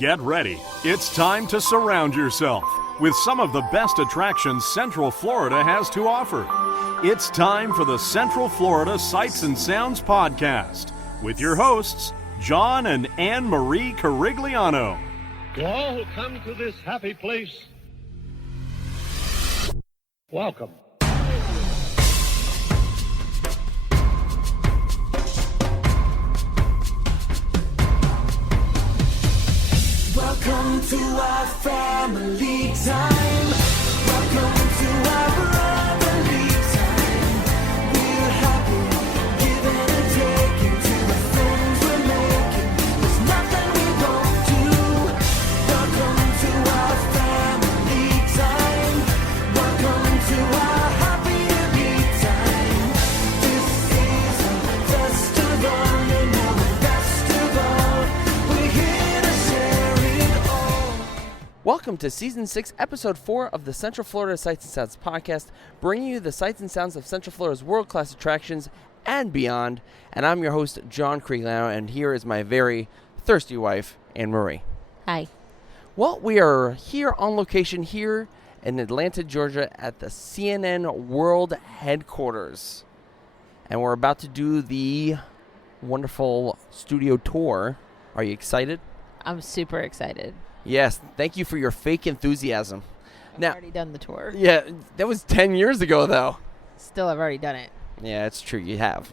Get ready. It's time to surround yourself with some of the best attractions Central Florida has to offer. It's time for the Central Florida Sights and Sounds Podcast with your hosts, John and Anne Marie Carigliano. To all who come to this happy place, welcome. Welcome to our family time. Welcome to our brotherly time. We're happy, giving and taking to the friends we're making. There's nothing we won't do. Welcome to our family time. Welcome to our happy time. This is a festival, and now the best of all, we're here to share it all. Welcome to Season 6, Episode 4 of the Central Florida Sights and Sounds Podcast, bringing you the sights and sounds of Central Florida's world-class attractions and beyond. And I'm your host, John Carigliano, and here is my very thirsty wife, Anne Marie. Hi. Well, we are here on location here in Atlanta, Georgia at the CNN World Headquarters. And we're about to do the wonderful studio tour. Are you excited? I'm super excited. Yes, thank you for your fake enthusiasm. I've Now, already done the tour. yeah, that was 10 years ago, though. Still, I've already done it. Yeah, it's true, you have.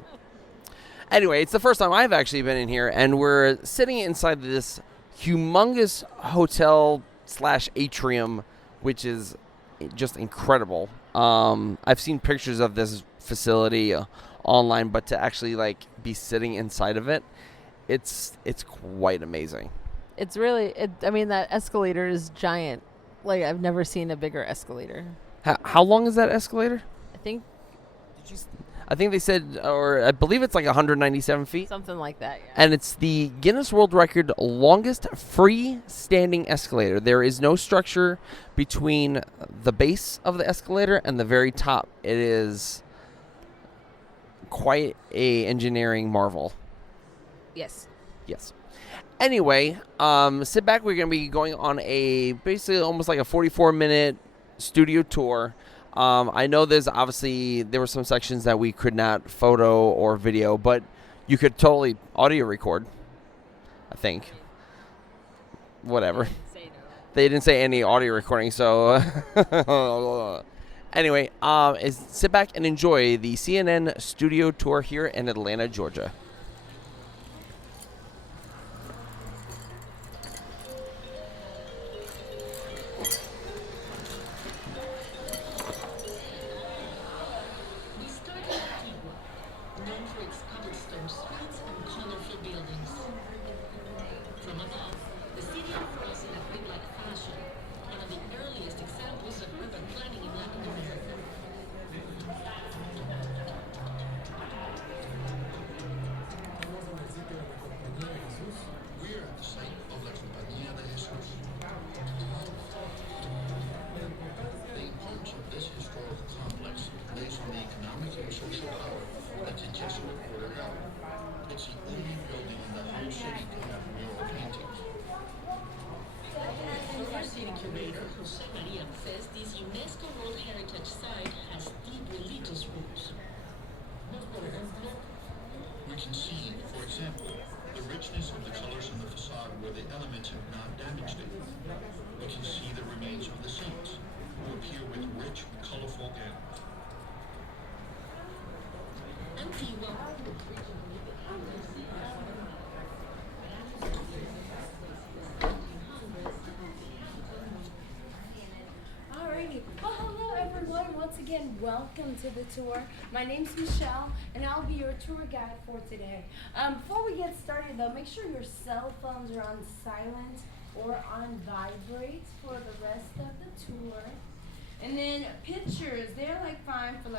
Anyway, it's the first time I've actually been in here, and we're sitting inside this humongous hotel / atrium, which is just incredible. I've seen pictures of this facility online, but to actually be sitting inside of it, it's quite amazing. It's really, that escalator is giant. I've never seen a bigger escalator. How long is that escalator? I think I think they said, or I believe it's 197 feet. something like that, yeah. And it's the Guinness World Record longest freestanding escalator. There is no structure between the base of the escalator and the very top. It is quite a engineering marvel. Yes. Yes. Anyway, sit back. We're going to be going on a basically almost like a 44-minute studio tour. I know there were some sections that we could not photo or video, but you could totally audio record, I think. Whatever. They didn't say any audio recording, so anyway, sit back and enjoy the CNN studio tour here in Atlanta, Georgia. Welcome to the tour. My name's Michelle, and I'll be your tour guide for today. Before we get started, though, make sure your cell phones are on silent or on vibrate for the rest of the tour. And then pictures, they're fine for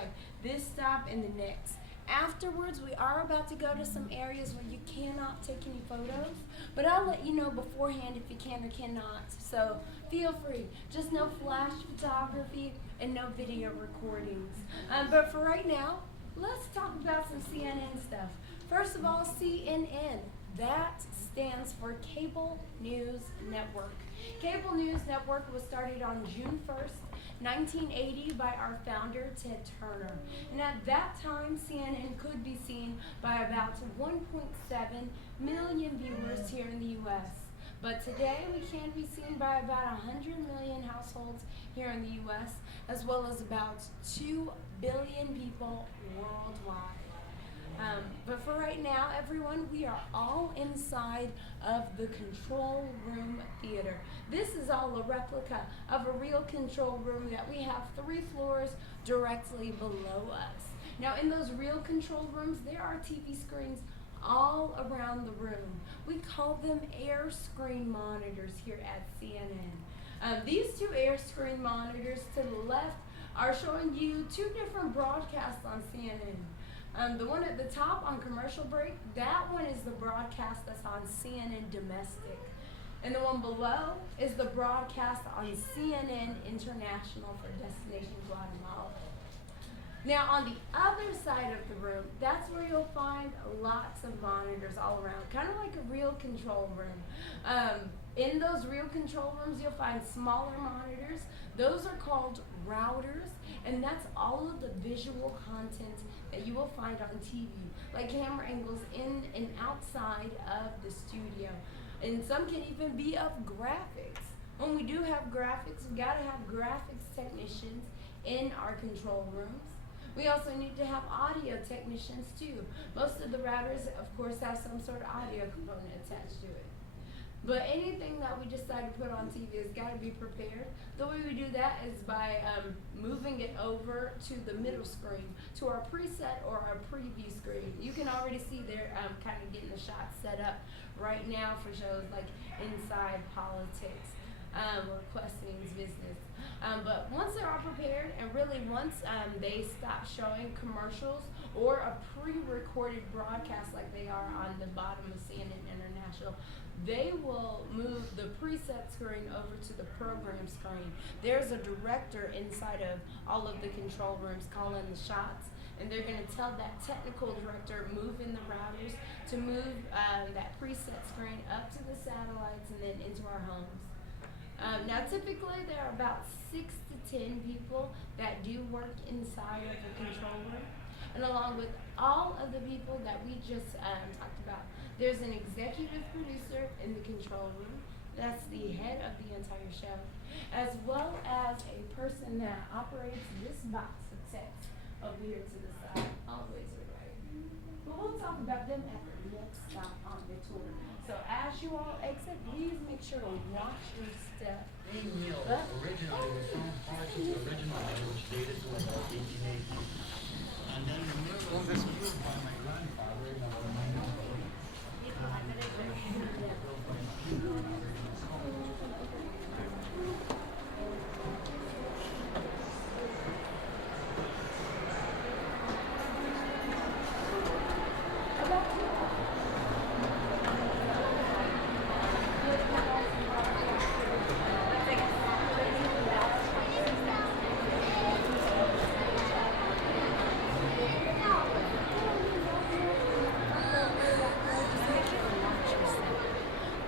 this stop and the next. Afterwards, we are about to go to some areas where you cannot take any photos, but I'll let you know beforehand if you can or cannot. So feel free. Just no flash photography and no video recordings. But for right now, let's talk about some CNN stuff. First of all, CNN. That stands for Cable News Network. Cable News Network was started on June 1st, 1980 by our founder, Ted Turner. And at that time, CNN could be seen by about 1.7 million viewers here in the U.S. But today, we can be seen by about 100 million households here in the U.S., as well as about 2 billion people worldwide. But for right now, everyone, we are all inside of the control room theater. This is all a replica of a real control room that we have 3 floors directly below us. Now, in those real control rooms, there are TV screens all around the room. We call them air screen monitors here at CNN. These 2 air screen monitors to the left are showing you 2 different broadcasts on CNN. The one at the top on commercial break, that one is the broadcast that's on CNN Domestic. And the one below is the broadcast on CNN International for Destination Guatemala. Now on the other side of the room, that's where you'll find lots of monitors all around, kind of like a real control room. In those real control rooms, you'll find smaller monitors. Those are called routers, and that's all of the visual content that you will find on TV, like camera angles in and outside of the studio. And some can even be of graphics. When we do have graphics, we gotta have graphics technicians in our control rooms. We also need to have audio technicians too. Most of the routers, of course, have some sort of audio component attached to it. But anything that we decide to put on TV has got to be prepared. The way we do that is by moving it over to the middle screen, to our preset or our preview screen. You can already see they're kind of getting the shots set up right now for shows like Inside Politics, or Questioning's Business. But once they're all prepared, and really once they stop showing commercials or a pre-recorded broadcast like they are on the bottom of CNN International, they will move the preset screen over to the program screen. There's a director inside of all of the control rooms calling the shots, and they're going to tell that technical director move in the routers to move that preset screen up to the satellites and then into our homes. Now typically there are about 6 to 10 people that do work inside of the control room, and along with all of the people that we just talked about, there's an executive producer in the control room. That's the head of the entire show, as well as a person that operates this box of text over here to the side, all the way to the right. But we'll talk about them at the next stop on the tour. So as you all exit, please make sure to watch your step. Being meal originally was from parts of the original which dated to about 1880. And then the mill was used by my grandfather in about 1940.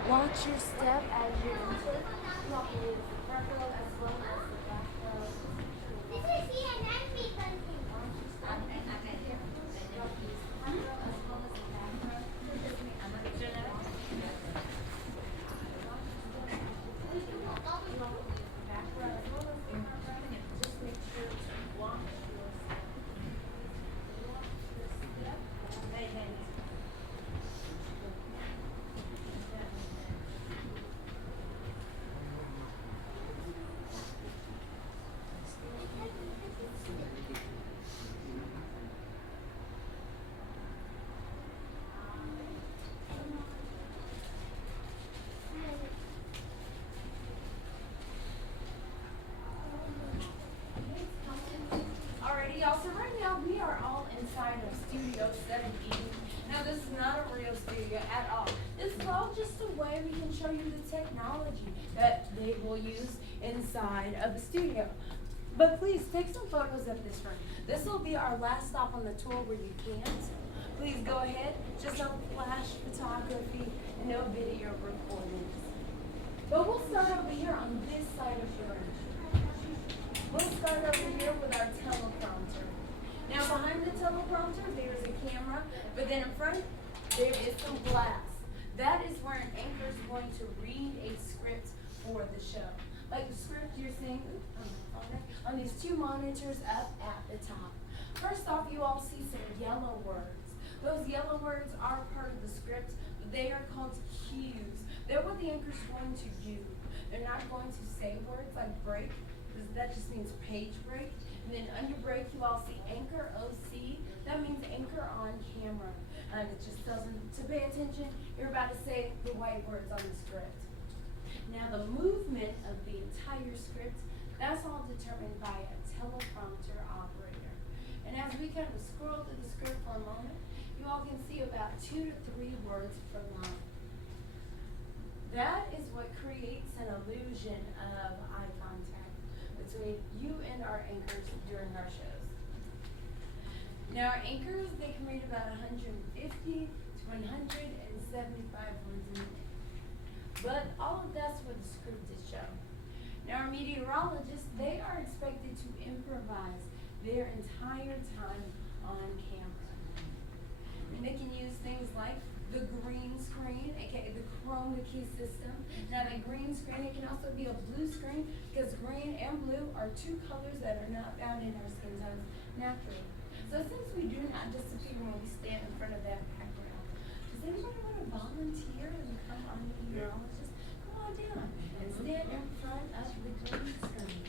Watch your step as you enter. Properly the front row as well as the back row. This is CNN people. Watch your step. Properly the front row as well as the back row. Watch your step. Properly the back row as well as the front row. Just make sure to watch your step. Watch your step. Alrighty, y'all. So right now we are all inside of Studio 7E. Now this is not a real studio at all. This is all just a way we can show you the technology that they will use inside of the studio. But please take some photos of this room. This will be our last stop on the tour where you can't. Please go ahead. Just no flash photography and no video recordings. But we'll start over here on this side of the room. We'll start over here with our teleprompter. Now behind the teleprompter there is a camera, but then in front there is some glass. That is where an anchor is going to read a script for the show. Like the script you're seeing on these two monitors up at the top. First off, you all see some yellow words. Those yellow words are part of the script, but they are called cues. They're what the anchor's going to do. They're not going to say words like break, because that just means page break. And then under break, you all see anchor OC. That means anchor on camera. And it just tells them to pay attention. You're about to say the white words on the script. Now the movement of the entire script, that's all determined by a teleprompter operator. And as we kind of scroll through the script for a moment, you all can see about 2 to 3 words per line. That is what creates an illusion of eye contact between you and our anchors during our shows. Now our anchors, they can read about 150 to 175 words a minute. But all of that's what the script is shown. Now our meteorologists, they are expected to improvise their entire time on camera. And they can use things like the green screen, aka the chroma key system. Now the green screen, it can also be a blue screen because green and blue are 2 colors that are not found in our skin tones naturally. So since we do not disappear when we stand in front of that background, does anybody want to volunteer and become our meteorologist? Come on down and stand in front of the green screen.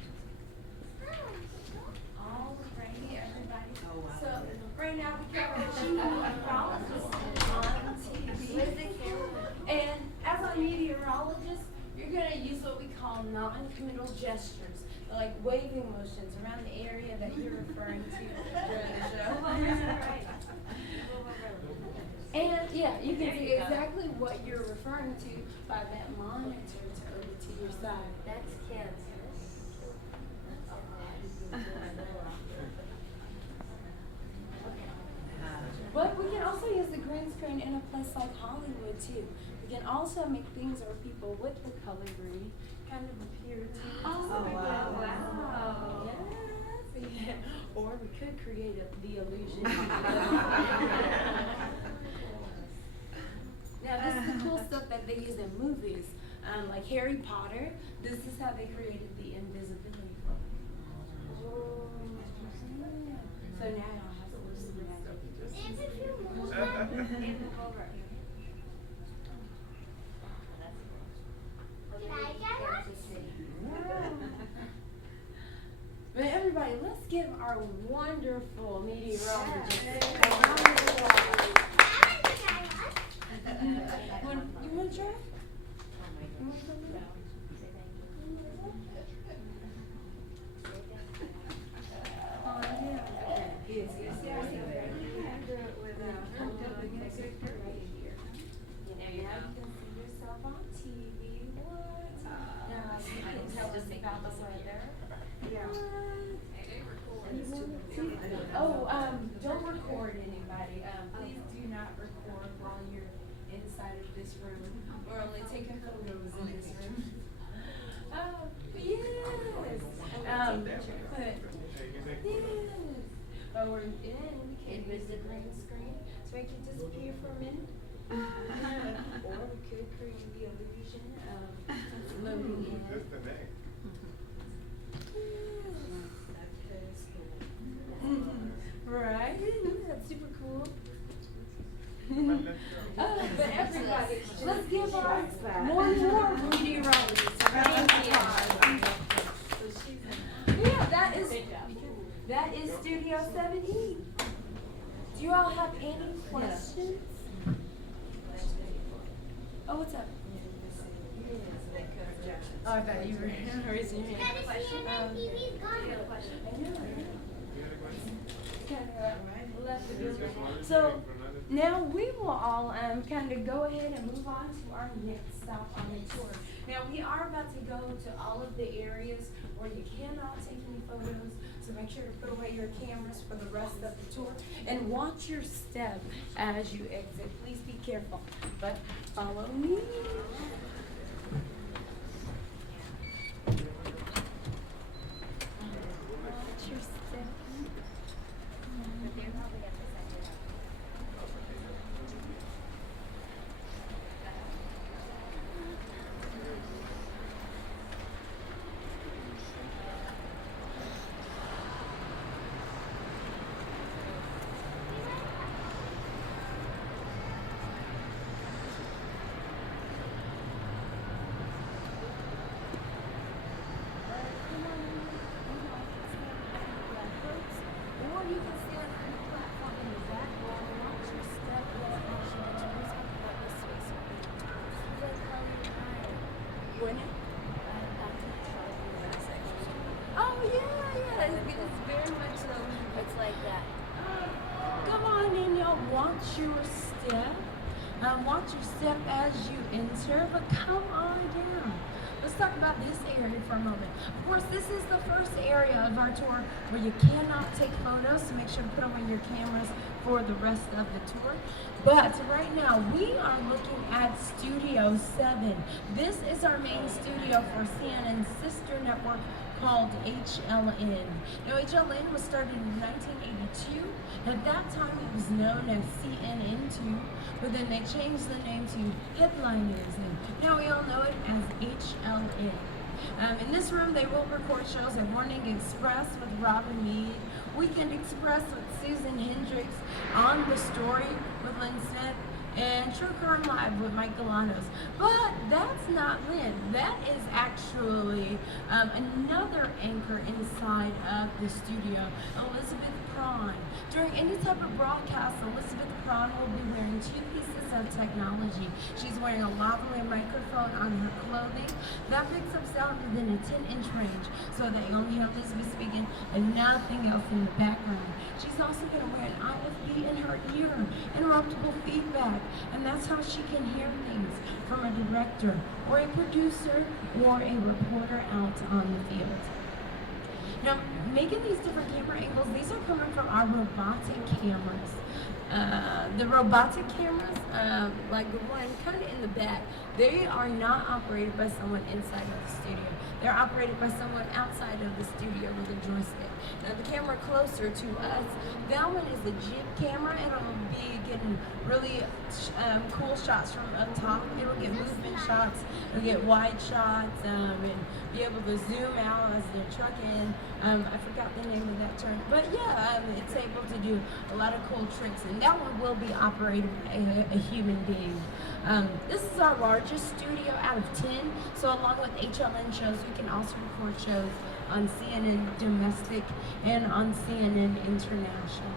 All righty, everybody. So right now we got our meteorologist on TV. And as a meteorologist, you're going to use what we call non-committal gestures, like waving motions around the area that you're referring to during the show. And yeah, you can see exactly what you're referring to by that monitor over to your side. That's Kansas. But we can also use the green screen in a place like Hollywood too. We can also make things where people with the color green kind of appear to. Oh wow! Wow! Yes. Yeah. Or we could create the illusion. Now this is the cool stuff that they use in movies, like Harry Potter. This is how they created the invisibility cloak. So now y'all have to listen to that. But everybody, let's give our wonderful meteorologist a round of applause. You want to try? You want to come in? Oh, yeah. Yes, yes, yes. Now you can see yourself on TV. What? Now you can tell us about the weather. Yeah. Oh, don't record anybody. Please do not record while you're inside of this room. We're only taking photos in this room. Oh, yes. But we're in the green screen to make it disappear for a minute. Or we could create the illusion of loading in. Just the name. Right? That's super cool. But everybody, let's give our more meteorologists a round of applause. Yeah, that is Studio 7E. Do you all have any questions? Oh, what's up? Oh, I thought you were raising your hand. So now we will all kind of go ahead and move on to our next stop on the tour. Now we are about to go to all of the areas where you cannot take any photos, so make sure to put away your cameras for the rest of the tour and watch your step as you exit. Please be careful, but follow me. Watch your step. Or you can stand on the platform in the back or watch your step as you enter. Let's talk about this space. When it? Oh yeah. It's very much so. It's like that. Come on in, y'all. Watch your step. Watch your step as you enter, but come on down. Let's talk about this area for a moment. Of course, this is the first area of our tour where you cannot take photos, so make sure to put away your cameras for the rest of the tour. But right now, we are looking at Studio 7. This is our main studio for CNN's sister network called HLN. Now, HLN was started in 1982. At that time, it was known as CNN2, but then they changed the name to Headline News, and now we all know it as HLN. In this room, they will record shows at Morning Express with Robin Meade, Weekend Express with Susan Hendricks, On the Story with Lynn Smith, and True Crime Live with Mike Galanos. But that's not Lynn. That is actually another anchor inside of the studio, Elizabeth Prawn. During any type of broadcast, Elizabeth Prawn will be wearing 2 pieces of technology. She's wearing a lavalier microphone on her clothing that picks up sound within a 10-inch range, so that you only hear Elizabeth speaking and nothing else in the background. She's also going to wear an IFB in her ear, interruptible feedback, and that's how she can hear things from a director or a producer or a reporter out on the field. Now, making these different camera angles, these are coming from our robotic cameras. The robotic cameras, like the one kind of in the back, they are not operated by someone inside of the studio. They're operated by someone outside of the studio with a joystick. Now, the camera closer to us, that one is a jib camera, and it'll be getting really cool shots from up top. It'll get movement shots, it'll get wide shots, and be able to zoom out as they're trucking. I forgot the name of that term, but yeah, it's able to do a lot of cool tricks, and that one will be operated by a human being. This is our largest studio out of 10, so along with HLN shows, we can also record shows on CNN Domestic and on CNN International.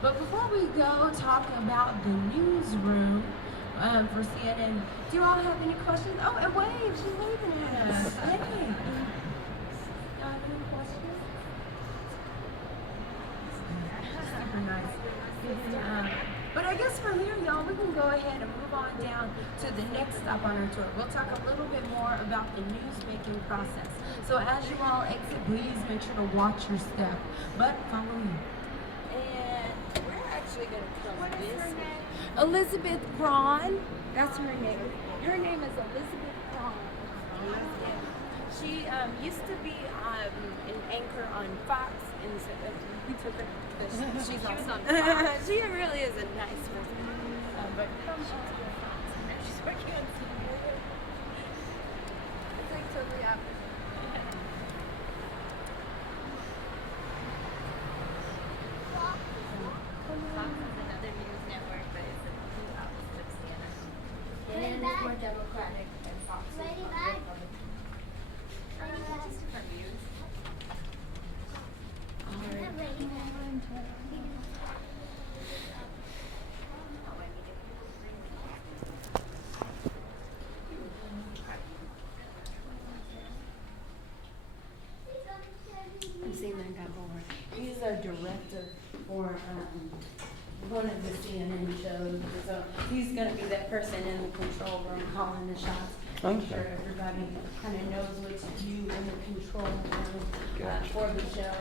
But before we go talk about the newsroom for CNN, do you all have any questions? Oh, and wave, she's waving at us. Hey. Y'all have any questions? Super nice. But I guess from here, y'all, we can go ahead and move on down to the next stop on our tour. We'll talk a little bit more about the news-making process. So as you all exit, please make sure to watch your step. But follow me. And we're actually going to come What is her name? Elizabeth Prawn. That's her name. Her name is Elizabeth Prawn. She used to be an anchor on Fox, and so we took her. She's awesome. She really is a nice person. But come on. She's working on TV. It's like totally opposite. Fox is another news network, but it's the complete opposite of CNN. CNN is more democratic, and Fox is more Republican. Just different views. I've seen that guy before. He's a director for one of the CNN shows. So he's going to be that person in the control room calling the shots. Make sure everybody kind of knows what to do in the control room for the show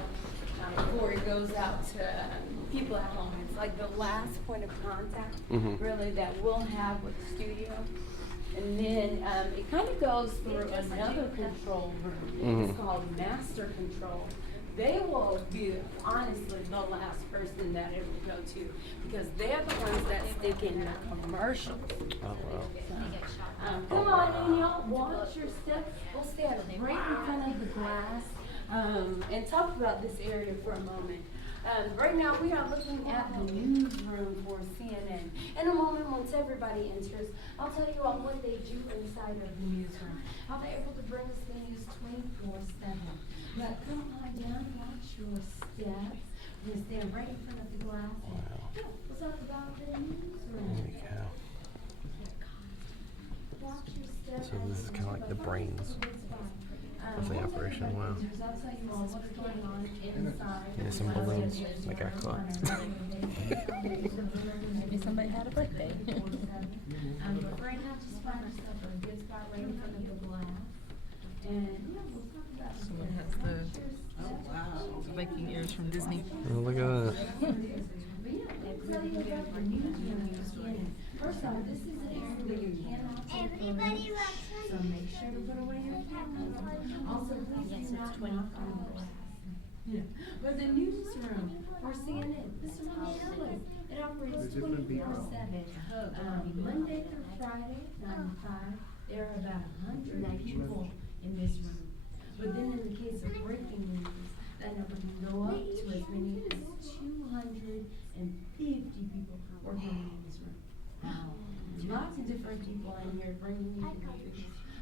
before it goes out to people at home. It's like the last point of contact, really, that we'll have with the studio. And then it kind of goes through another control room. It's called master control. They will be, honestly, the last person that it will go to because they're the ones that stick in the commercials. Oh, wow. Come on in, y'all. Watch your step. We'll stand right in front of the glass and talk about this area for a moment. Right now, we are looking at the newsroom for CNN. In a moment, once everybody enters, I'll tell you all what they do inside of the newsroom. How they're able to bring us the news 24/7. But come on down, watch your steps. We're gonna stand right in front of the glass. And we'll talk about the newsroom. Watch your steps. So this is kind of like the brains of the operation. Wow. I'll tell you all what's going on inside. There's some balloons, like our clocks. Maybe somebody had a birthday. But right now, just find yourself a good spot right in front of the glass. And yeah, we'll talk about Someone has the Viking ears from Disney. Oh, look at that. But yeah, let's tell you about the newsroom. First off, this is an area where you cannot take photos, so make sure to put away your cameras. Also, please do not knock on the glass. Yeah. But the newsroom for CNN, this is how it operates 24/7. Monday through Friday, 9 to 5. There are about 100 people in this room. But then in the case of breaking news, that number can go up to as many as 250 people working in this room. Lots of different people in here bringing you the news.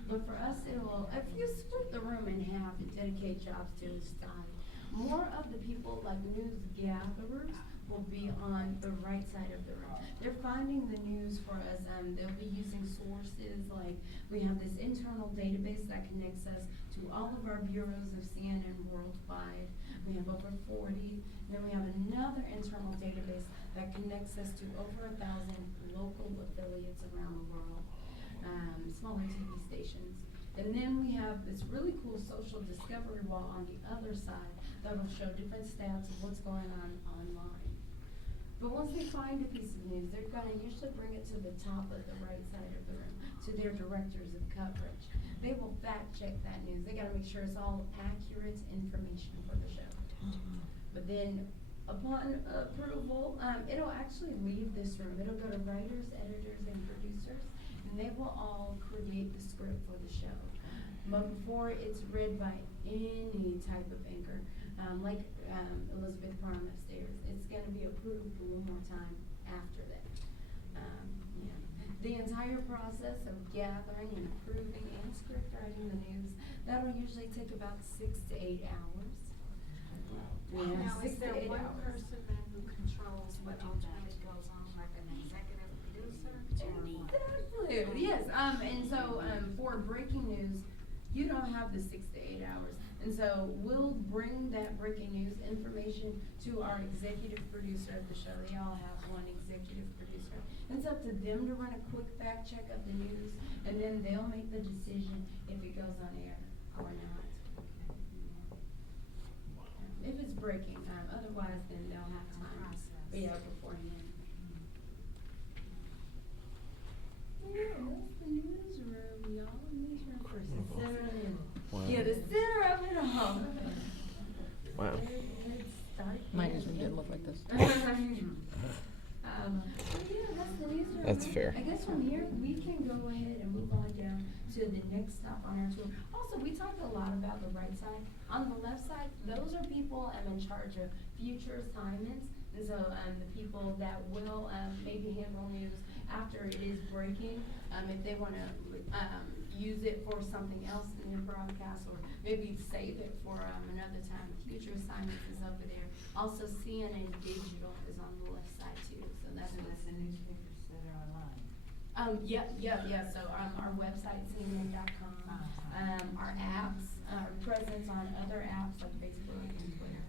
But for us, if you split the room in half and dedicate jobs to this time, more of the people, like news gatherers, will be on the right side of the room. They're finding the news for us. They'll be using sources like we have this internal database that connects us to all of our bureaus of CNN worldwide. We have over 40. And then we have another internal database that connects us to over 1,000 local affiliates around the world, smaller TV stations. And then we have this really cool social discovery wall on the other side that will show different stats of what's going on online. But once they find a piece of news, they're going to usually bring it to the top of the right side of the room, to their directors of coverage. They will fact check that news. They got to make sure it's all accurate information for the show. But then, upon approval, it'll actually leave this room. It'll go to writers, editors, and producers, and they will all create the script for the show. But before it's read by any type of anchor, like Elizabeth Parham upstairs, it's going to be approved one more time after that. Yeah. The entire process of gathering and approving and script writing the news, that'll usually take about 6 to 8 hours. Yeah, Now, 6 is to there 8 one hours. person then who controls what ultimately goes on, like an executive producer? Exactly. Yes. And so for breaking news, you don't have the 6 to 8 hours. And so we'll bring that breaking news information to our executive producer of the show. They all have one executive producer. And it's up to them to run a quick fact check of the news, and then they'll make the decision if it goes on air or not. If it's breaking, otherwise then they'll have time. But yeah, beforehand. Yeah, that's the newsroom, y'all. Newsroom for center and yeah, the center of it all. Wow. Mine usually didn't look like this. Yeah, that's the newsroom. That's fair. I guess from here we can go ahead and move on down to the next stop on our tour. Also, we talked a lot about the right side. On the left side, those are people in charge of future assignments. And so the people that will maybe handle news after it is breaking, if they want to use it for something else in their broadcast, or maybe save it for another time. Future assignments is over there. Also, CNN Digital is on the left side too. So that's the newspapers that are online. Yeah. So our website, CNN.com, our apps, our presence on other apps like Facebook and Twitter.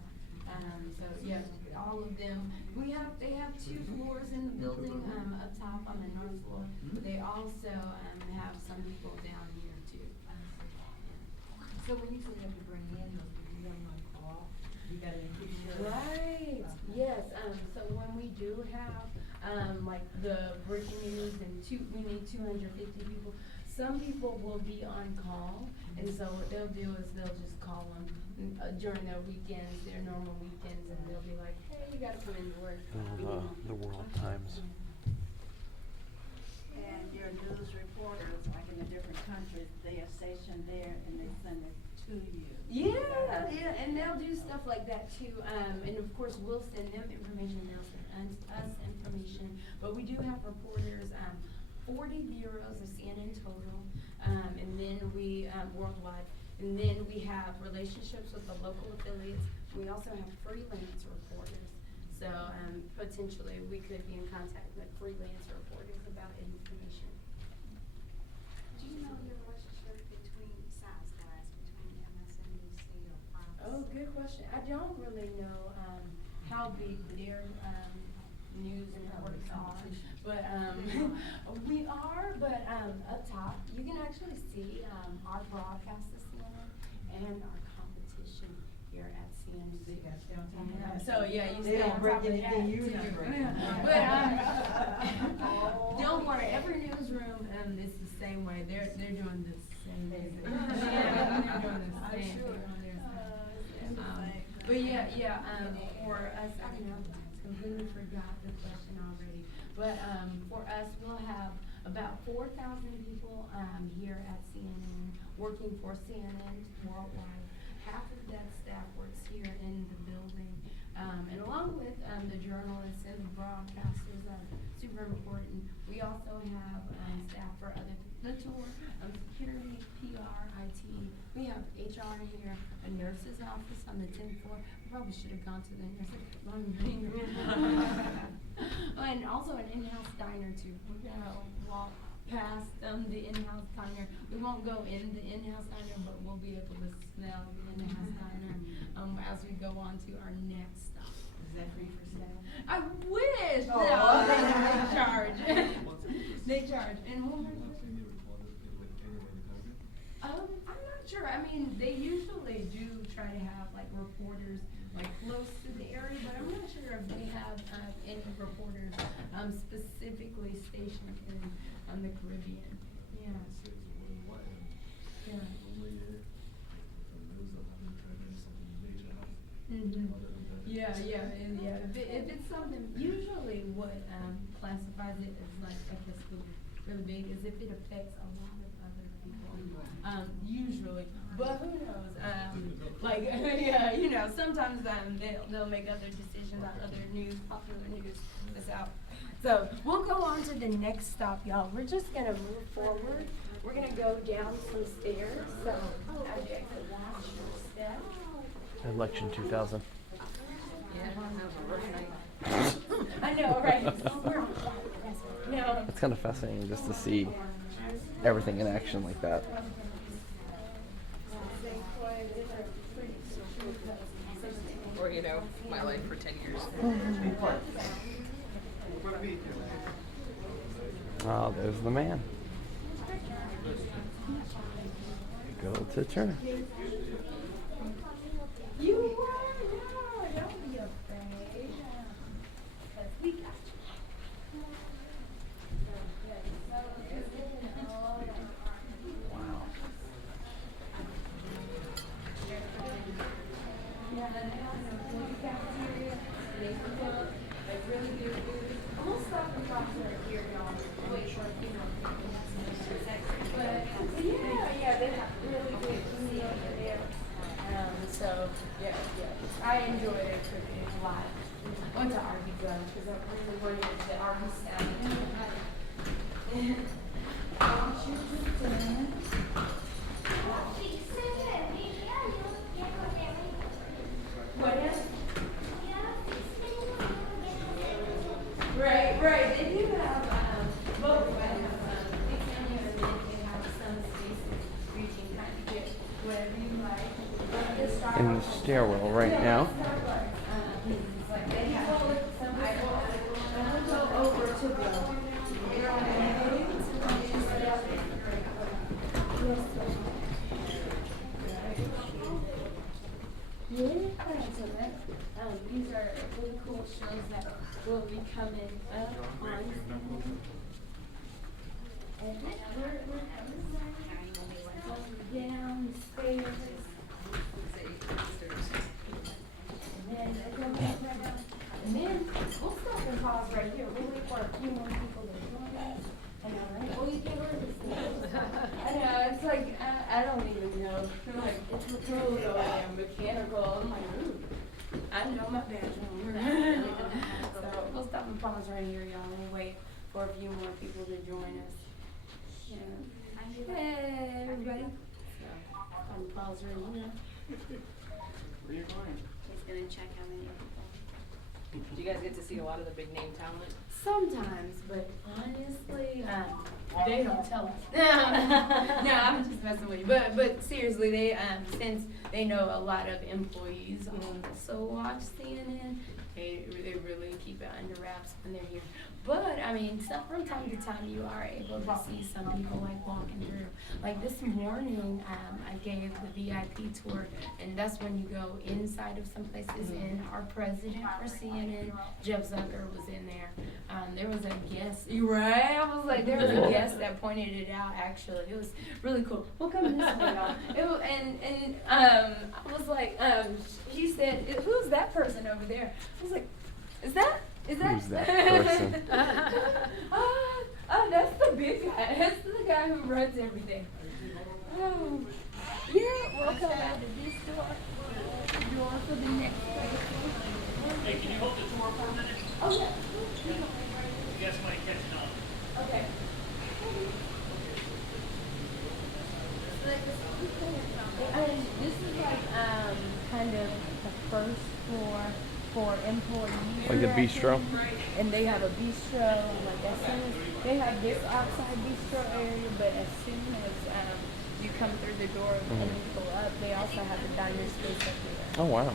So yeah, all of them. They have 2 floors in the building. Up top on the north floor. They also have some people down 250 people. Some people will be on call, and so what they'll do is they'll just call them during their weekends, their normal weekends, and they'll be like, hey, you gotta come into work. The World Times. And your news reporters, like in the different countries, they are stationed there and they send it to you. Yeah, and they'll do stuff like that too. And of course, we'll send them information, they'll send us information. But we do have reporters, 40 bureaus of CNN total, and then we, worldwide. And then we have relationships with the local affiliates. We also have freelance reporters. So potentially we could be in contact with freelance reporters about information. Do you know your relationship between size guys, between MSNBC or Fox? Oh, good question. I don't really know how big their news networks are, but we are. But up top, you can actually see our broadcast of CNN and our competition here at CNN. So yeah, you stay on top of that too. But don't worry, every newsroom is the same way. They're doing the same thing. Yeah, they're doing the same thing on their side. But yeah, for us, I don't know, completely forgot the question already. But for us, we'll have about 4,000 people here at CNN, working for CNN worldwide. Half of that staff works here in the building. And along with the journalists and the broadcasters, super important. We also have staff for the tour, security, PR, IT. We have HR here, a nurse's office on the 10th floor. We probably should have gone to the nurse's and also an in-house diner too. We're gonna walk past the in-house diner. We won't go in the in-house diner, but we'll be able to smell the in-house diner as we go on to our next stop. Is that free for sale? I wish. No, they charge. They charge. And one more question. I'm not sure. I mean, they usually do try to have like reporters like close to the area, but I'm not sure if we have any reporters specifically stationed in the Caribbean. Yeah. Yeah. Mm-hmm. Yeah. If it's something, usually what classifies it as like really big is if it affects a lot of other people. Usually, but who knows? Like yeah, sometimes they'll make other decisions on other news, popular news that's out. So we'll go on to the next stop, y'all. We're just gonna move forward. We're gonna go down some stairs. So as you exit, watch your step. Election 2000. I know, right? No. It's kind of fascinating just to see everything in action like that. Or, my life for 10 years. Oh, there's the man. Go to Turner. You are? No, don't be afraid. Because we got you. Wow. Yeah, they have a good cafeteria. They cook, like really good food. We'll stop and talk to her here, y'all. Wait for a few more people. But yeah, they have really good food over there. So yeah, I enjoyed it a lot. Went to Arby Grove because I really wanted the Arby staff. What is? Right. They do have both. They have big family and then they have some spaces where you can kind of get whatever you like. In the stairwell right now. These are really cool shows that will be coming up on. And we're coming downstairs. And then I come back right down. And then we'll stop and pause right here. We'll wait for a few more people to join us. I know, right? Oh, you can't learn this thing. I know, it's like, I don't even know. They're like, it's mechanical and mechanical. I'm like, ooh, I know my bathroom. So we'll stop and pause right here, y'all. We'll wait for a few more people to join us. Yeah. Hey, everybody. So, I'll pause right here. Where are you going? He's gonna check how many people. Do you guys get to see a lot of the big name talent? Sometimes, but honestly, they don't tell us. No, I'm just messing with you. But seriously, they since they know a lot of employees also watch CNN, they really keep it under wraps when they're here. But I mean, from time to time, you are able to see some people like walking through. Like this morning, I gave the VIP tour, and that's when you go inside of some places. And our president for CNN, Jeff Zucker, was in there. There was a guest, right? I was like, there was a guest that pointed it out. Actually, it was really cool. We'll come this way, y'all. It was, and I was like, he said, "Who's that person over there?" I was like, Is that? Who's that person? Oh, that's the big guy. That's the guy who runs everything. Oh, yeah, we'll come out of this door for the next place. Hey, can you hold the tour for a minute? Oh, yeah. You guys might catch it on. Okay. And this is like kind of the first floor for employees. Like a bistro? And they have a bistro, like as soon as they have this outside bistro area, but as soon as you come through the door and you pull up, they also have a diner space up there. Oh, wow.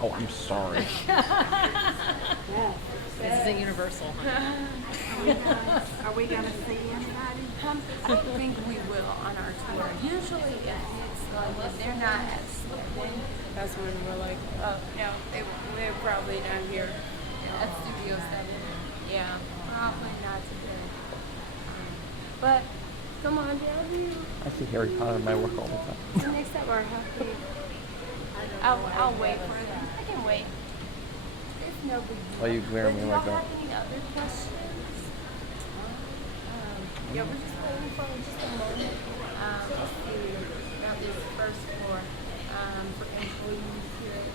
Oh, I'm sorry. This is a universal. Are we gonna see anybody? I don't think we will on our tour. Usually it's like if they're not at Slipping, that's when we're like, oh, no, they're probably not here at Studio 7. Yeah, probably not today. But come on down here. I see Harry Potter in my work all the time. So next time our happy, I'll wait for them. I can wait. It's no big deal. Why are you glaring at me like Do y'all that? have any other questions? Yeah, we're just waiting for just a moment. Let's see about this first floor for employees here at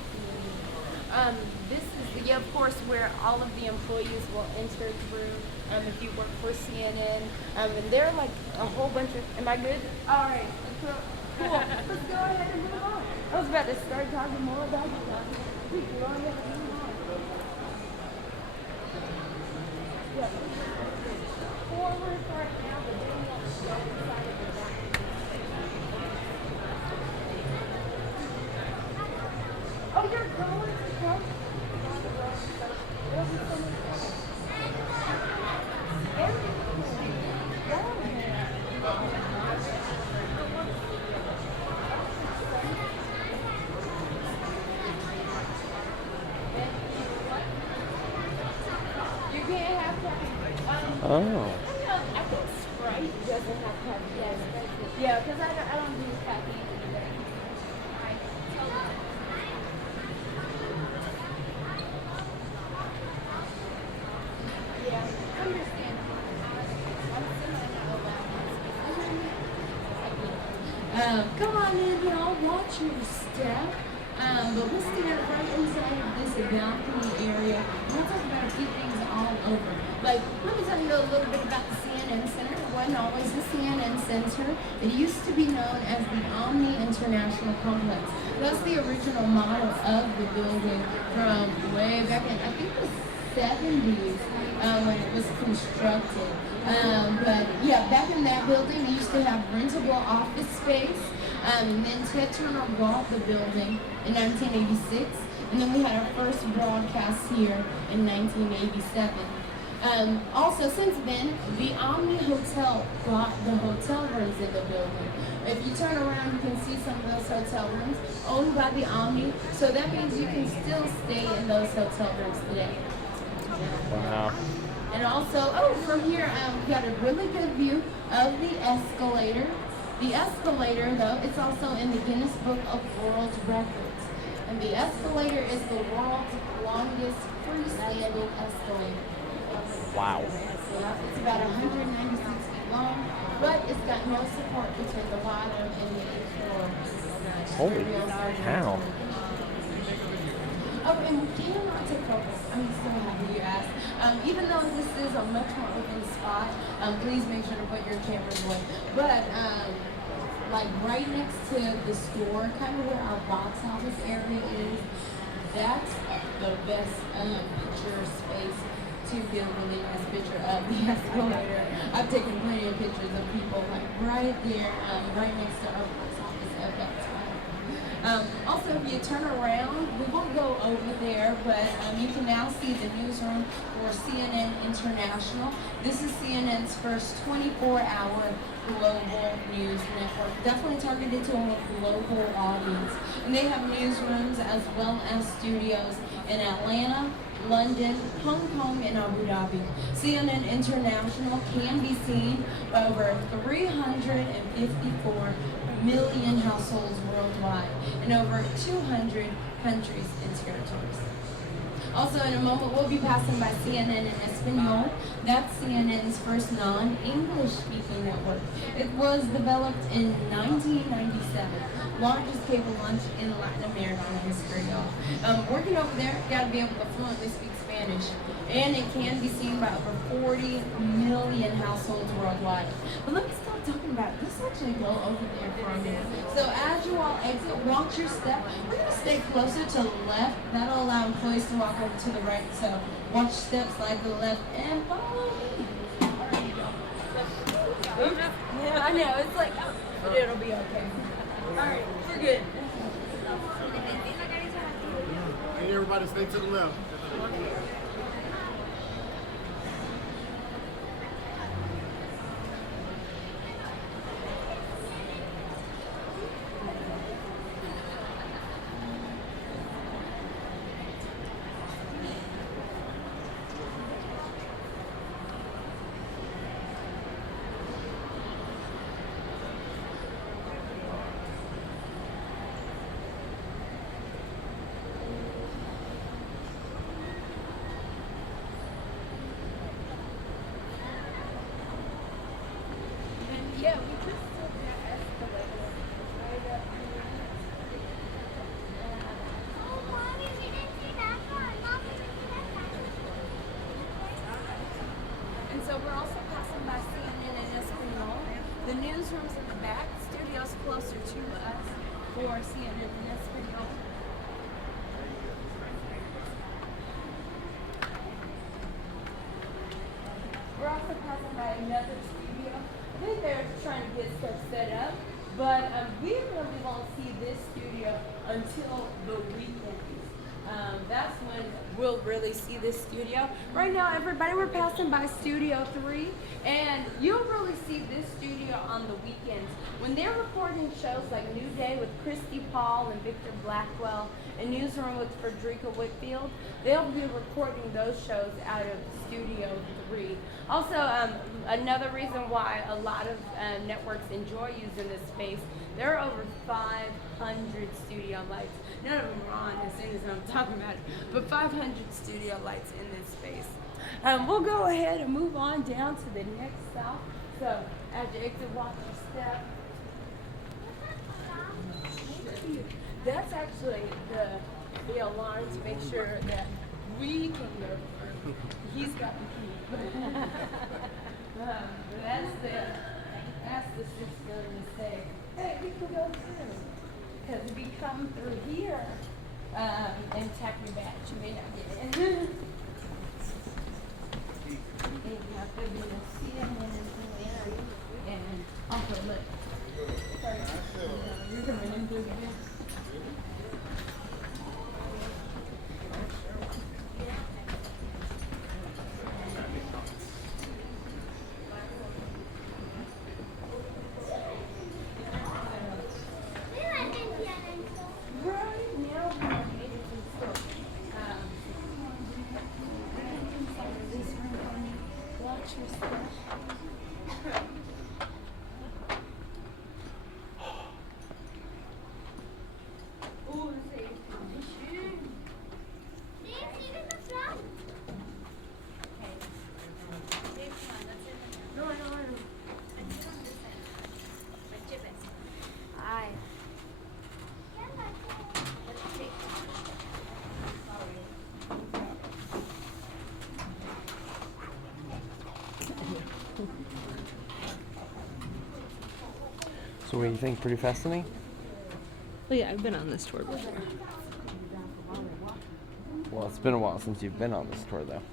CNN. This is, of course, where all of the employees will enter through if you work for CNN. And there are like a whole bunch of, am I good? All right, cool. Let's go ahead and move on. I was about to start talking more about it. We can go ahead and move on. Yeah. Forward right now, but then we have to go inside of the back. Oh, you're going to come? You can't have that. Oh. I think Sprite doesn't have caffeine. Yeah, because I don't use caffeine either. Yeah, I understand. Come on in, y'all. Watch your step. But we'll stand right inside of this balcony area. We'll talk about a few things all over. Like, let me tell you a little bit about the CNN Center. It wasn't always the CNN Center. It used to be known as the Omni International Complex. That's the original model of the building from way back in, I think it was 70s when it was constructed. But yeah, back in that building, we used to have rentable office space. And then Ted Turner bought the building in 1986, and then we had our first broadcast here in 1987. Also, since then, the Omni Hotel bought the hotel rooms in the building. If you turn around, you can see some of those hotel rooms owned by the Omni, so that means you can still stay in those hotel rooms today. Wow. And also, oh, from here, we got a really good view of the escalator. The escalator, though, it's also in the Guinness Book of World Records. And the escalator is the world's longest freestanding escalator. Wow. Yeah, it's about 196 feet long, but it's got no support between the bottom and the floor. Holy cow. Oh, and we cannot take photos. I'm so happy you asked. Even though this is a much more open spot, please make sure to put your cameras away. But like right next to the store, kind of where our box office area is, that's the best picture space to get a really nice picture of the escalator. I've taken plenty of pictures of people like right there, right next to our box office at that time. Also, if you turn around, we won't go over there, but you can now see the newsroom for CNN International. This is CNN's first 24-hour global news network, definitely targeted to a global audience. And they have newsrooms as well as studios in Atlanta, London, Hong Kong, and Abu Dhabi. CNN International can be seen by over 354 million households worldwide in over 200 countries and territories. Also, in a moment, we'll be passing by CNN in Espanol. That's CNN's first non-English speaking network. It was developed in 1997, largest cable launch in Latin American history, y'all. Working over there, you gotta be able to fluently speak Spanish, and it can be seen by over 40 million households worldwide. But let me start talking about it. Let's actually go over there for a minute. So as you all exit, watch your step. We're gonna stay closer to the left. That'll allow employees to walk over to the right. So watch steps, slide to the left, and follow me. Yeah, I know. It's like, but it'll be okay. All right, we're good. Hey, everybody, stay to the left. Yeah, we just took that escalator right up here. Oh, Mommy, we didn't see that one. Mommy, we didn't see that one. And so we're also passing by CNN in Espanol. The newsroom's in the back, studio's closer to us for CNN in Espanol. We're also passing by another studio. I think they're trying to get stuff set up, but we really won't see this studio until the weekends. That's when we'll really see this studio. Right now, everybody, we're passing by Studio 3, and you'll really see this studio on the weekends. When they're recording shows like New Day with Christy Paul and Victor Blackwell, and Newsroom with Frederica Whitfield, they'll be recording those shows out of Studio 3. Also, another reason why a lot of networks enjoy using this space, there are over 500 studio lights. None of them are on as soon as I'm talking about it, but 500 studio lights in this space. We'll go ahead and move on down to the next stop. So, after exit, watch your step. That's actually the alarm to make sure that we can go first. He's got the key. That's the system to say, hey, we can go through. Because if you come through here and tap your badge, you may not get in. And you have to be a CNN and also look. Sorry, you're coming in through here. So what do you think? Pretty fascinating? Well, yeah, I've been on this tour before. Well, it's been a while since you've been on this tour, though.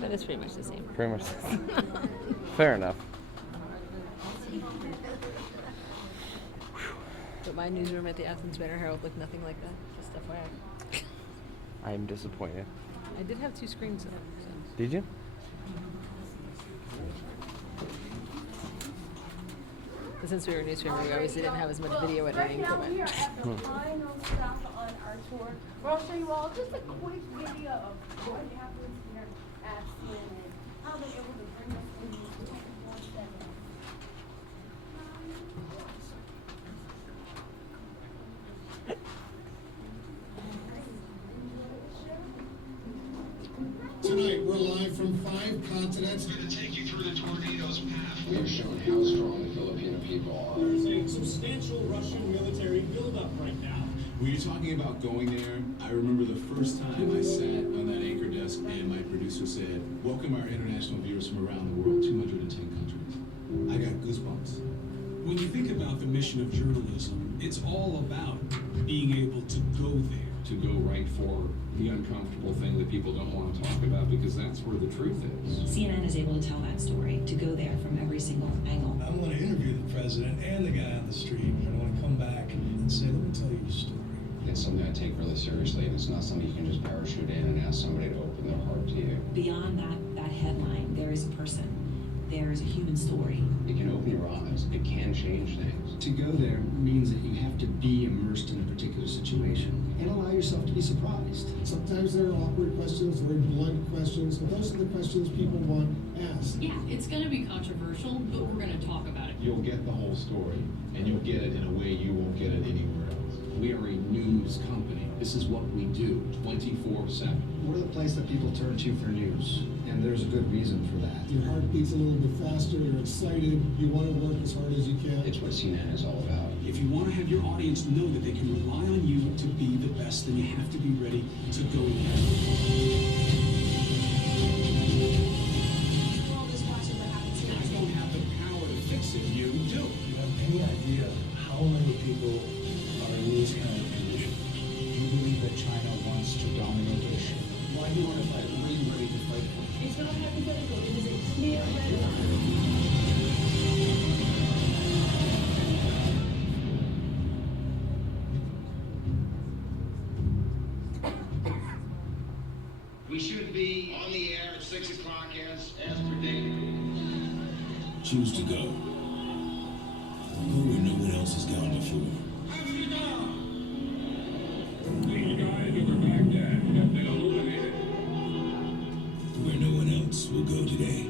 But it's pretty much the same. Pretty much. Fair enough. But my newsroom at the Athens Banner Herald looked nothing like that. Just FYI. I am disappointed. I did have 2 screens though. So. Did you? But since we were a newspaper, we obviously didn't have as much video editing Right now we are equipment. at the final stop on our tour, where I'll show you all just a quick video of what happens here at CNN. How they're able to bring us in these 24/7. Tonight, we're live from 5 continents. We're going to take you through the tornado's path. We have shown how strong the Filipino people are. There's a substantial Russian military buildup right now. When you're talking about going there, I remember the first time I sat on that anchor desk and my producer said, "Welcome our international viewers from around the world, 210 countries." I got goosebumps. When you think about the mission of journalism, it's all about being able to go there. To go right for the uncomfortable thing that people don't want to talk about, because that's where the truth is. CNN is able to tell that story, to go there from every single angle. I want to interview the president and the guy on the street. I want to come back and say, let me tell you a story. It's something I take really seriously, and it's not something you can just parachute in and ask somebody to open their heart to you. Beyond that headline, there is a person. There is a human story. It can open your eyes. It can change things. To go there means that you have to be immersed in a particular situation and allow yourself to be surprised. Sometimes there are awkward questions, very blunt questions, but those are the questions people want asked. Yeah, it's going to be controversial, but we're going to talk about it. You'll get the whole story, and you'll get it in a way you won't get it anywhere else. We are a news company. This is what we do 24/7. We're the place that people turn to for news, and there's a good reason for that. Your heart beats a little bit faster, you're excited, you want to work as hard as you can. It's what CNN is all about. If you want to have your audience know that they can rely on you to be the best, then you have to be ready to go there. I don't have the power to fix it, you do. Do you have any idea how many people are in this kind of condition? Do you believe that China wants to dominate Asia? Why do you want to fight? What are you ready to fight for? It's not hypothetical. It is a clear red line. We should be on the air at 6 o'clock as predicted. Choose to go. Go where no one else has gone before. Where no one else will go today.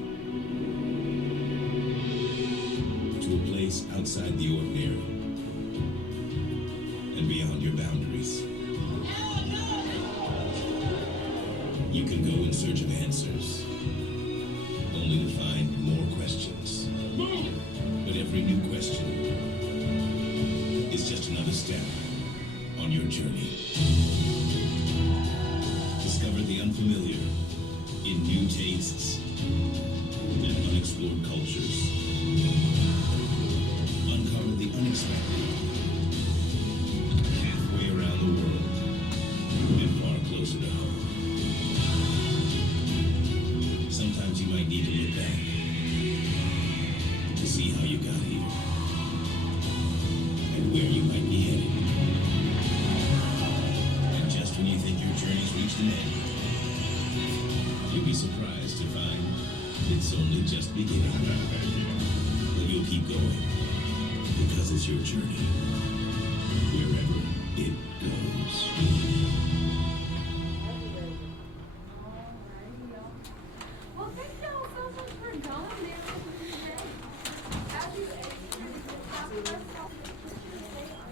To a place outside the ordinary and beyond your boundaries. You can go in search of answers, only to find more questions. But every new question is just another step on your journey. Discover the unfamiliar in new tastes and unexplored cultures. Uncover the unexpected halfway around the world and far closer to home. Sometimes you might need to look back to see how you got here and where you might be headed. And just when you think your journey's reached an end, you'll be surprised to find it's only just beginning. But you'll keep going because it's your journey, wherever it goes. Well, thank y'all so much for coming there today. As you have the rest of the Tuesday on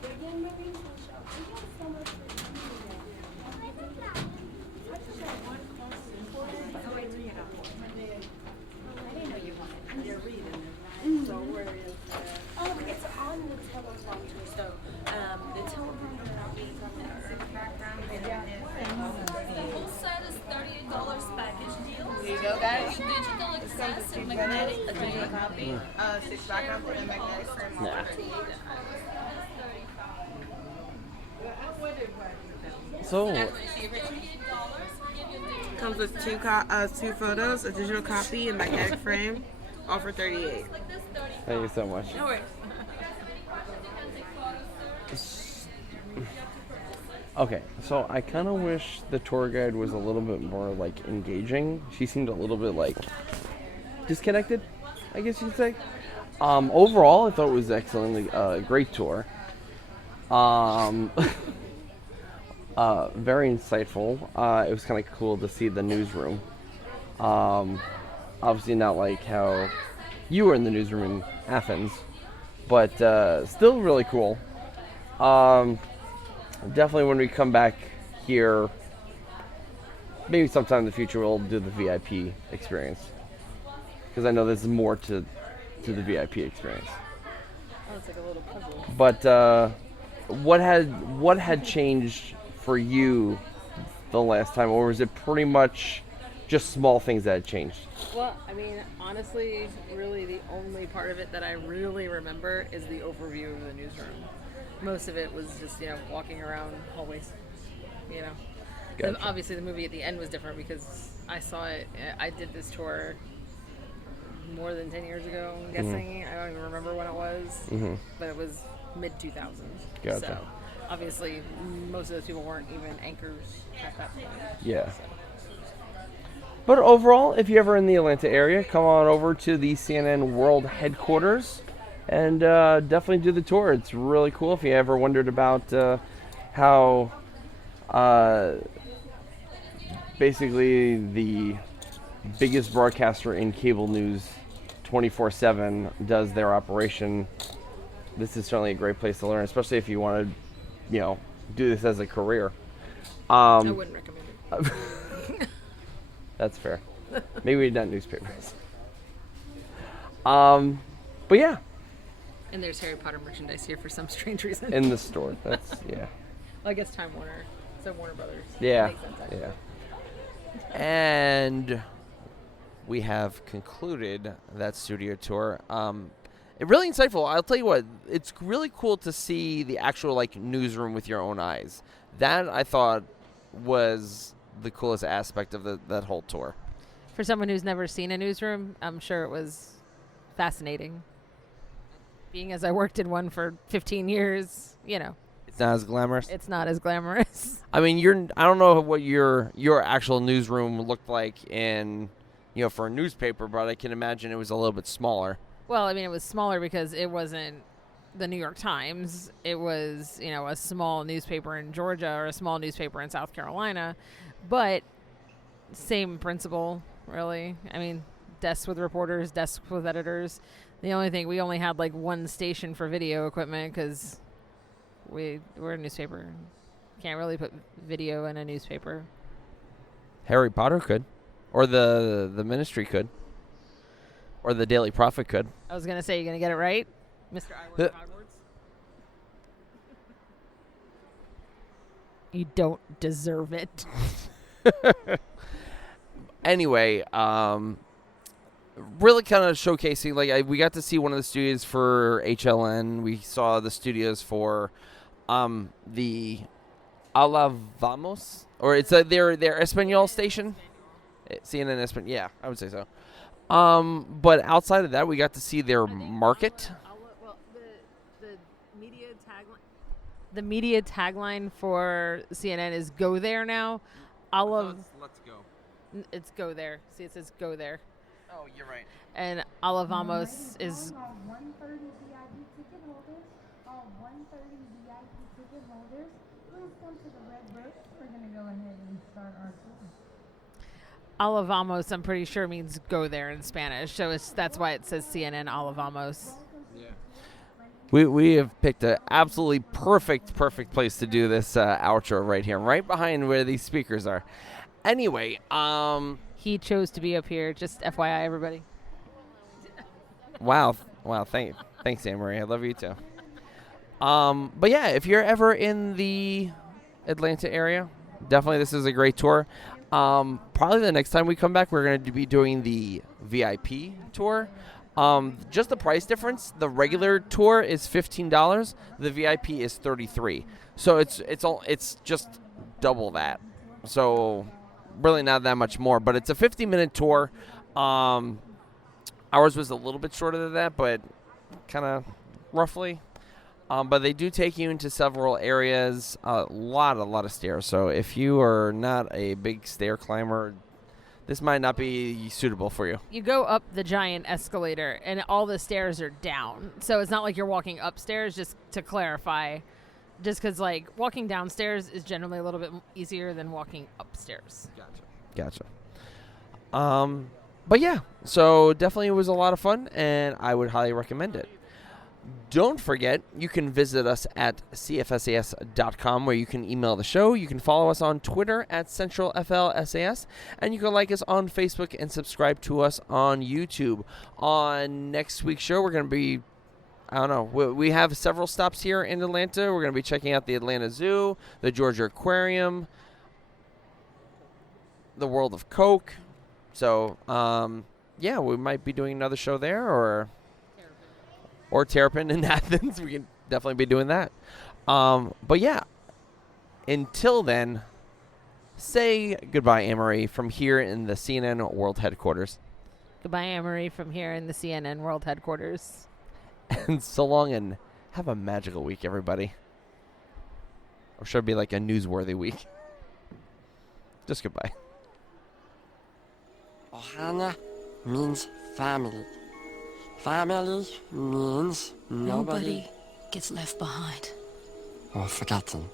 But again, my name is Michelle. Thank you so much for coming today. I just have one question for you. Oh, wait, read it up. I didn't know you wanted. You're reading it. So where is that? It's on the teleprompter. comes with 2 photos, a digital copy, 6 backgrounds, and a magnetic frame. Nah. So, Comes with 2 photos, a digital copy, and magnetic frame, all for $38. thank you so much. No worries. Okay, so I kind of wish the tour guide was a little bit more like engaging. She seemed a little bit like disconnected, I guess you'd say. Overall, I thought it was excellently great tour. Very insightful. It was kind of cool to see the newsroom. Obviously not like how you were in the newsroom in Athens, but still really cool. Definitely when we come back here, maybe sometime in the future we'll do the VIP experience, because I know there's more to the VIP experience. Oh, it's like a little puzzle. But what had changed for you the last time, or was it pretty much just small things that had changed? Well, I mean, honestly, really the only part of it that I really remember is the overview of the newsroom. Most of it was just, walking around hallways, Gotcha. And obviously the movie at the end was different because I saw it, I did this tour more than 10 years ago, I'm guessing. I don't even remember when it was, but it was mid-2000s. Gotcha. So obviously most of those people weren't even anchors at that point. Yeah. But overall, if you're ever in the Atlanta area, come on over to the CNN World headquarters and definitely do the tour. It's really cool. If you ever wondered about how basically the biggest broadcaster in cable news 24/7 does their operation, this is certainly a great place to learn, especially if you want to, do this as a career. I wouldn't recommend it. That's fair. Maybe not newspapers. But yeah. And there's Harry Potter merchandise here for some strange reason. In the store. That's, yeah. Well, I guess Time Warner. So Warner Brothers. Yeah. Makes sense, actually. Yeah. And we have concluded that studio tour. Really insightful. I'll tell you what, it's really cool to see the actual newsroom with your own eyes. That I thought was the coolest aspect of that whole tour. For someone who's never seen a newsroom, I'm sure it was fascinating. Being as I worked in one for 15 years, It's not as glamorous. It's not as glamorous. I mean, I don't know what your actual newsroom looked like in, for a newspaper, but I can imagine it was a little bit smaller. Well, I mean, it was smaller because it wasn't the New York Times. It was, a small newspaper in Georgia or a small newspaper in South Carolina. But same principle, really. I mean, desks with reporters, desks with editors. The only thing, we only had one station for video equipment because we're a newspaper. Can't really put video in a newspaper. Harry Potter could. Or the Ministry could. Or the Daily Prophet could. I was going to say, you going to get it right? Mr. Iward Hogwarts? You don't deserve it. Anyway, really kind of showcasing, we got to see one of the studios for HLN. We saw the studios for the Alavamos, or it's their Espanol station. CNN Espanol, yeah, I would say so. But outside of that, we got to see their market. Well, the media tagline for CNN is "Go there now." Let's go. It's "Go there." See, it says "Go there." Oh, you're right. And Alavamos is. All 130 VIP ticket holders, all 130 VIP ticket holders, please come to the Red Brick. We're going to go ahead and start our tour. Alavamos, I'm pretty sure means "go there" in Spanish, so that's why it says CNN Alavamos. Yeah. We have picked an absolutely perfect place to do this outro right here, right behind where these speakers are. Anyway, he chose to be up here. Just FYI, everybody. Wow. Thanks, Anne Marie. I love you too. But yeah, if you're ever in the Atlanta area, definitely this is a great tour. Probably the next time we come back, we're going to be doing the VIP tour. Just the price difference, the regular tour is $15. The VIP is $33. So it's just double that. So really not that much more, but it's a 50-minute tour. Ours was a little bit shorter than that, but kind of roughly. But they do take you into several areas, a lot of stairs. So if you are not a big stair climber, this might not be suitable for you. You go up the giant escalator, and all the stairs are down. So it's not like you're walking upstairs, just to clarify. Just because, like, walking downstairs is generally a little bit easier than walking upstairs. Gotcha. But yeah, so definitely it was a lot of fun, and I would highly recommend it. Don't forget, you can visit us at cfsas.com, where you can email the show. You can follow us on Twitter at CentralFLSAS, and you can like us on Facebook and subscribe to us on YouTube. On next week's show, we're going to be, I don't know, we have several stops here in Atlanta. We're going to be checking out the Atlanta Zoo, the Georgia Aquarium, the World of Coke. So, yeah, we might be doing another show there, or Terrapin in Athens. We can definitely be doing that. But yeah, until then, say goodbye, Anne-Marie, from here in the CNN World Headquarters. Goodbye, Anne-Marie, from here in the CNN World Headquarters. And so long, and have a magical week, everybody. Or should it be like a newsworthy week? Just goodbye. Ohana means family. Family means nobody gets left behind or forgotten.